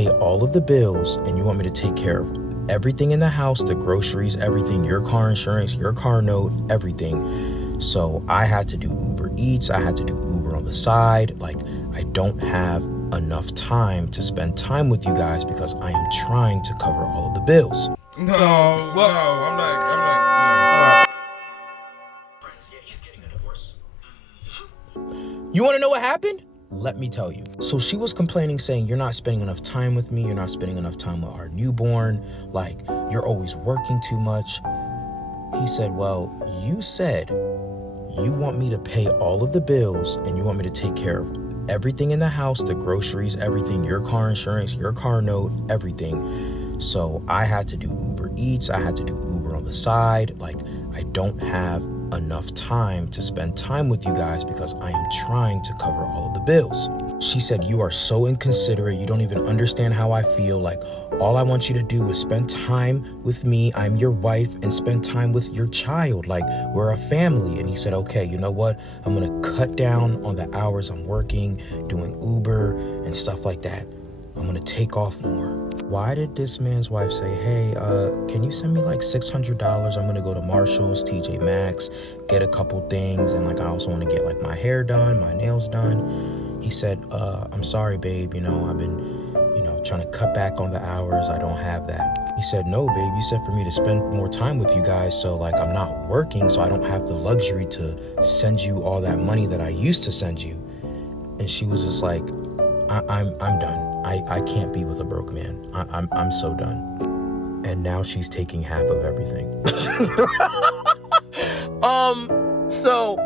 pay all of the bills and you want me to take care of everything in the house, the groceries, everything, your car insurance, your car note, everything. So I had to do Uber Eats. I had to do Uber on the side. Like, I don't have enough time to spend time with you guys because I am trying to cover all of the bills. I'm not. Yeah, he's getting a divorce. You want to know what happened? Let me tell you. So she was complaining, saying, you're not spending enough time with me. You're not spending enough time with our newborn. Like, you're always working too much. He said, well, you said you want me to pay all of the bills and you want me to take care of everything in the house, the groceries, everything, your car insurance, your car note, everything. So I had to do Uber Eats. I had to do Uber on the side. Like, I don't have enough time to spend time with you guys because I am trying to cover all of the bills. She said, you are so inconsiderate. You don't even understand how I feel. Like, all I want you to do is spend time with me. I'm your wife, and spend time with your child. Like, we're a family. And he said, okay, you know what? I'm going to cut down on the hours I'm working, doing Uber and stuff like that. I'm going to take off more. Why did this man's wife say, hey, can you send me like $600? I'm going to go to Marshall's, TJ Maxx, get a couple things. And like, I also want to get like my hair done, my nails done. He said, I'm sorry, babe. You know, I've been, trying to cut back on the hours. I don't have that. He said, no, babe, you said for me to spend more time with you guys. So like, I'm not working, so I don't have the luxury to send you all that money that I used to send you. And she was just like, I'm done. I can't be with a broke man. I'm so done. And now she's taking half of everything. So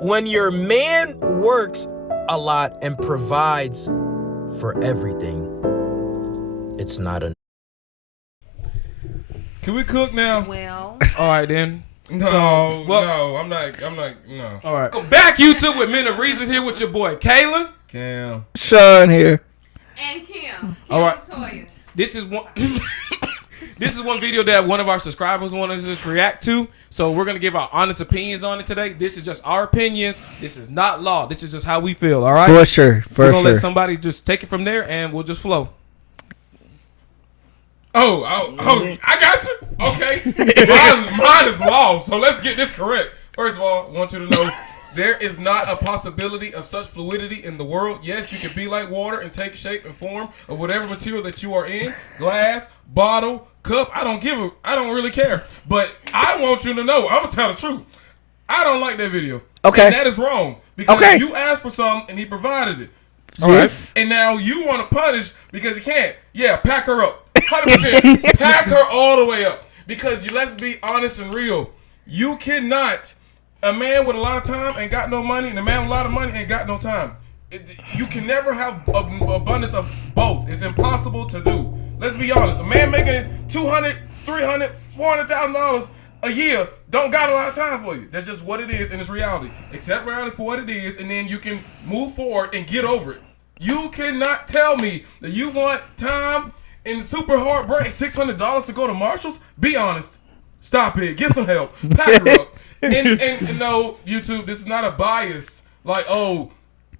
when your man works a lot and provides for everything, it's not a. Can we cook now? Well. All right then. No, I'm not. No. All right. Go back YouTube with Men of Reasons here with your boy Kayla. Cam. Sean here. And Kim. All right. Latoya. This is one. This is one video that one of our subscribers wanted us to just react to. So we're gonna give our honest opinions on it today. This is just our opinions. This is not law. This is just how we feel. All right. For sure. We're gonna let somebody just take it from there, and we'll just flow. Oh, I got you. Okay. Mine is law, so let's get this correct. First of all, I want you to know there is not a possibility of such fluidity in the world. Yes, you can be like water and take shape and form of whatever material that you are in. Glass, bottle, cup. I don't really care. But I want you to know, I'm going to tell the truth. I don't like that video. Okay. And that is wrong. Because you asked for something and he provided it. All right. And now you want to punish because he can't. Yeah, pack her up. 100%. Pack her all the way up. Because let's be honest and real. You cannot, a man with a lot of time ain't got no money, and a man with a lot of money ain't got no time. You can never have abundance of both. It's impossible to do. Let's be honest. A man making $200,000, $300,000, $400,000 a year don't got a lot of time for you. That's just what it is, and it's reality. Accept reality for what it is, and then you can move forward and get over it. You cannot tell me that you want time and super hard break, $600 to go to Marshall's. Be honest. Stop it. Get some help. Pack her up. And no, YouTube, this is not a bias. Like, oh,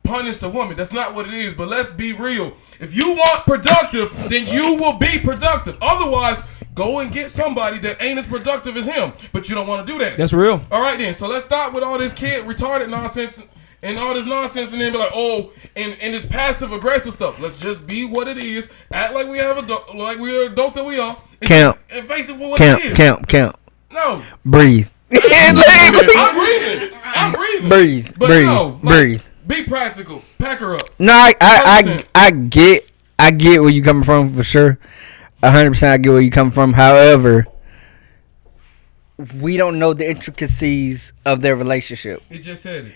punish the woman. That's not what it is. But let's be real. If you want productive, then you will be productive. Otherwise, go and get somebody that ain't as productive as him. But you don't want to do that. That's real. All right, then. So let's stop with all this kid retarded nonsense and all this nonsense, and then be like, oh, and this passive aggressive stuff. Let's just be what it is. Act like we have like we're adults that we are. And face it for what it is. Count. No. Breathe. I'm breathing. Breathe. Be practical. Pack her up. No, I get where you coming from for sure. 100% I get where you come from. However, we don't know the intricacies of their relationship. He just said it.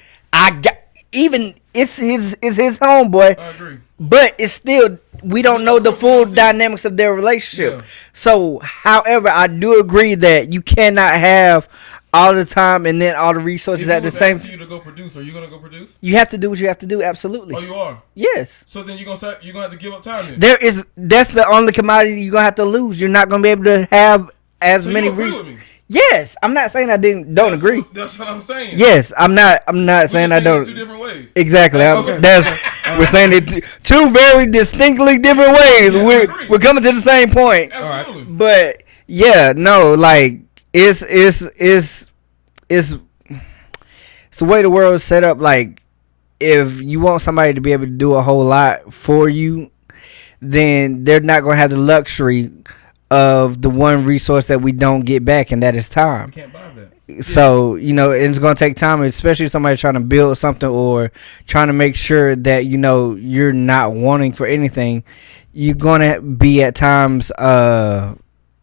It's his homeboy. I agree. But it's still, we don't know the full dynamics of their relationship. Yeah. So, however, I do agree that you cannot have all the time and then all the resources at the same time. If you to go produce, are you gonna go produce? You have to do what you have to do. Absolutely. Oh, you are. Yes. So then you're gonna have to give up time. Then. That's the only commodity you're gonna have to lose. You're not gonna be able to have as many resources. resources. Yes, I'm not saying I don't agree. That's what I'm saying. Yes, I'm not saying I don't. Two different ways. Exactly. Okay. We're saying it two very distinctly different ways. Yeah, We're coming to the same point. Absolutely. But yeah, no, like it's the way the world is set up. Like, if you want somebody to be able to do a whole lot for you, then they're not gonna have the luxury of the one resource that we don't get back, and that is time. Can't buy that. So, it's going to take time, especially if somebody's trying to build something or trying to make sure that, you're not wanting for anything. You're going to be at times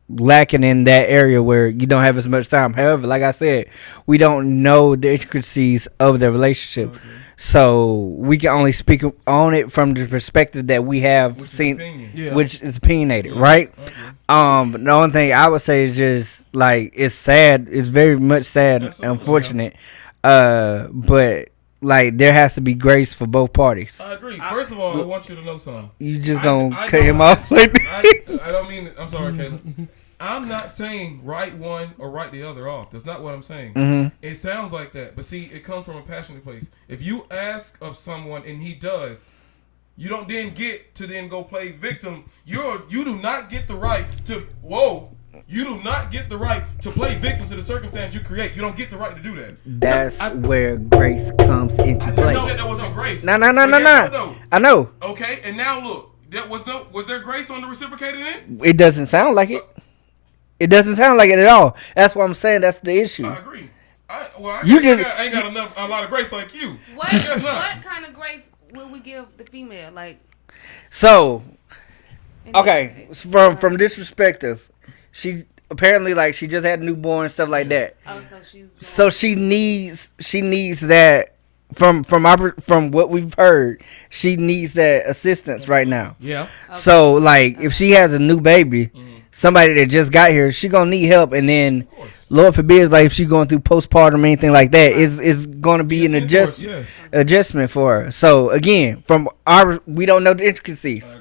lacking in that area where you don't have as much time. However, like I said, we don't know the intricacies of the relationship. Okay. So we can only speak on it from the perspective that we have seen, which is opinionated, right? Okay. The only thing I would say is just like it's sad. It's very much sad, unfortunate. But like there has to be grace for both parties. I agree. First of all, I want you to know something. You just gonna cut him off? I don't mean. I'm sorry, Caleb. I'm not saying write one or write the other off. That's not what I'm saying. Mm-hmm. It sounds like that, but see, it comes from a passionate place. If you ask of someone and he does, you don't then get to then go play victim. You do not get the right to You do not get the right to play victim to the circumstance you create. You don't get the right to do that. That's where grace comes into play. I said there wasn't grace. No. I know. Okay, and now look, was there grace on the reciprocated end? It doesn't sound like it. It doesn't sound like it at all. That's what I'm saying. That's the issue. I agree. I ain't got a lot of grace like you. What kind of grace will we give the female? Like, so, okay, from this perspective, she apparently she just had a newborn and stuff like that. Oh, so she needs that from what we've heard. She needs that assistance right now. Yeah. Okay. So if she has a new baby. Somebody that just got here, she gonna need help, and then Lord forbid, if she going through postpartum or anything like that, is gonna be an adjustment for her. So again, we don't know the intricacies.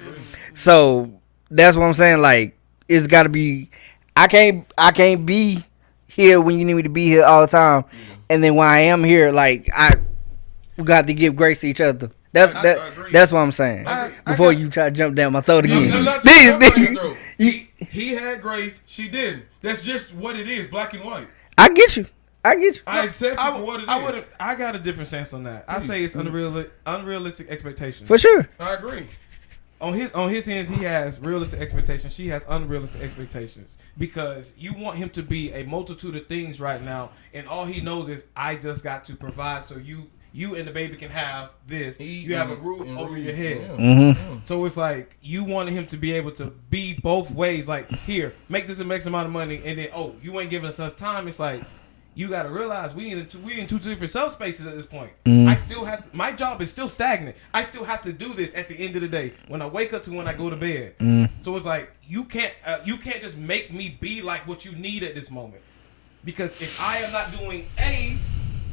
So that's what I'm saying. It's gotta be. I can't be here when you need me to be here all the time, and then when I am here, we got to give grace to each other. That's what I'm saying. Before you try to jump down my throat again. He had grace. She didn't. That's just what it is, black and white. I get you. I accept it for what it is. I got a different stance on that. I say it's unrealistic expectations. For sure. I agree. On his hands, he has realistic expectations. She has unrealistic expectations because you want him to be a multitude of things right now, and all he knows is I just got to provide so you and the baby can have this. You have a roof over your head. Yeah. Mm-hmm. So it's you wanted him to be able to be both ways. Here, make this a max amount of money, and then you ain't giving us enough time. It's you got to realize we in two different subspaces at this point. I still have my job is still stagnant. I still have to do this at the end of the day when I wake up to when I go to bed. So it's you can't just make me be like what you need at this moment, because if I am not doing A,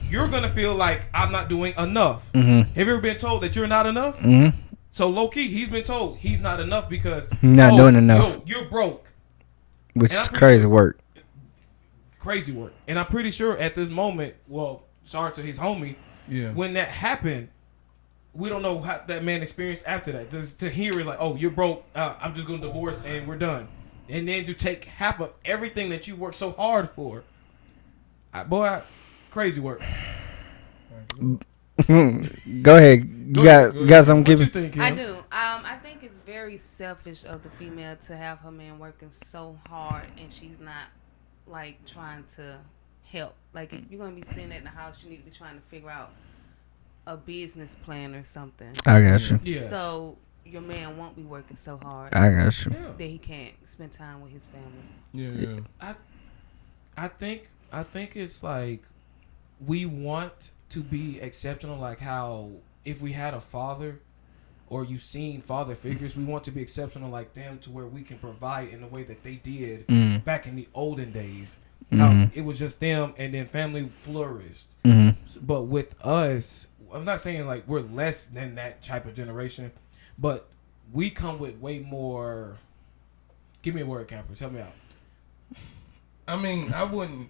you're gonna feel like I'm not doing enough. Mm-hmm. Have you ever been told that you're not enough? Mm-hmm. So low key, he's been told he's not enough because not doing enough. You're broke, which is crazy work. Crazy work, and I'm pretty sure at this moment, sorry to his homie, when that happened, we don't know how that man experienced after that. To hear it you're broke, I'm just gonna divorce and we're done, and then to take half of everything that you worked so hard for, crazy work. Go ahead. You got something, What you think, I do. I think it's very selfish of the female to have her man working so hard and she's not trying to help. If you're gonna be sitting at the house, you need to be trying to figure out a business plan or something. I got you. Yeah. So your man won't be working so hard. I got you. That he can't spend time with his family. Yeah. I think it's we want to be exceptional, how if we had a father or you've seen father figures, we want to be exceptional like them to where we can provide in the way that they did back in the olden days. It was just them and then family flourished. But with us, I'm not saying we're less than that type of generation, but we come with way more. Give me a word, campers. Help me out. I mean, I wouldn't.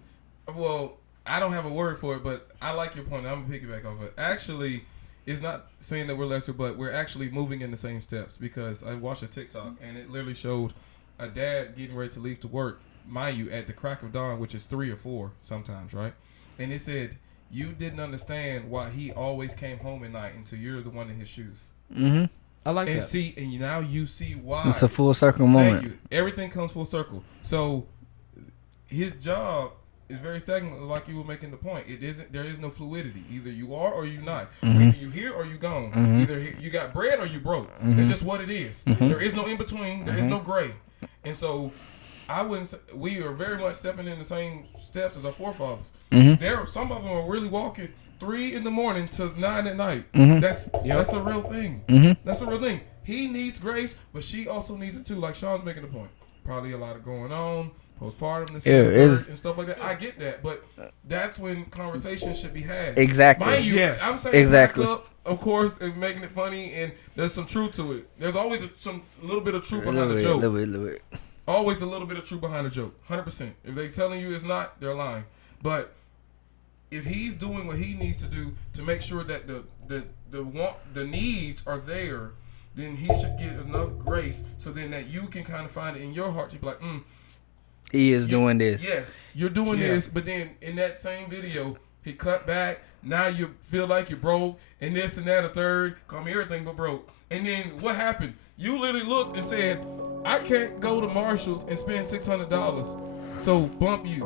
Well, I don't have a word for it, but I like your point. I'm gonna piggyback off it. Actually, it's not saying that we're lesser, but we're actually moving in the same steps because I watched a TikTok and it literally showed a dad getting ready to leave to work, mind you, at the crack of dawn, which is 3 or 4 sometimes, right? And it said you didn't understand why he always came home at night until you're the one in his shoes. Mm-hmm. I like And that. see, and now you see why. It's a full circle Thank moment. you. Everything comes full circle. So his job is very stagnant, like you were making the point. It isn't. There is no fluidity. Either you are or you're not. Either you here or you gone. Either you got bread or you broke. It's just what it is. There is no in between. There is no gray. And so I wouldn't say, we are very much stepping in the same steps as our forefathers. There, some of them are really walking 3 in the morning to 9 at night. That's a real thing. That's a real thing. He needs grace, but she also needs it too. Like Sean's making the point. Probably a lot of going on, postpartum, this and stuff like that. I get that, but that's when conversations should be had. Exactly. Mind you, Yes. I'm saying Exactly. back up, of course, and making it funny, and there's some truth to it. There's always some little bit of truth behind the joke. Little bit. Always a little bit of truth behind the joke. 100%. If they're telling you it's not, they're lying. But if he's doing what he needs to do to make sure that the needs are there, then he should get enough grace so then that you can kind of find it in your heart to be like, He is doing this. yes, you're doing this. But then in that same video, he cut back. Now you feel like you're broke and this and that, a third. Call me everything but broke. And then what happened? You literally looked and said, I can't go to Marshall's and spend $600. So bump you.